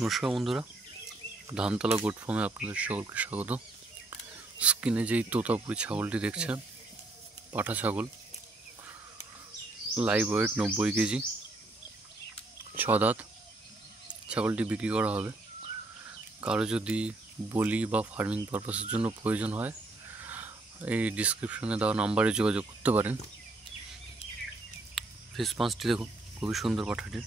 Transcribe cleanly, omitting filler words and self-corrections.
নমস্কার বন্ধুরা, ধানতলা গোট ফার্মে আপনাদের সকলকে স্বাগত। স্ক্রিনে যেই তোতাপুরি ছাগলটি দেখছেন, পাঠা ছাগল, লাইভ ওয়েট 90 কেজি, 6 দাঁত। ছাগলটি বিক্রি করা হবে। কারো যদি বলি বা ফার্মিং পারপাসের জন্য প্রয়োজন হয়, এই ডিসক্রিপশনে দেওয়া নাম্বারে যোগাযোগ করতে পারেন। ফেস পাঁচটি দেখুন, খুবই সুন্দর পাঠাটি।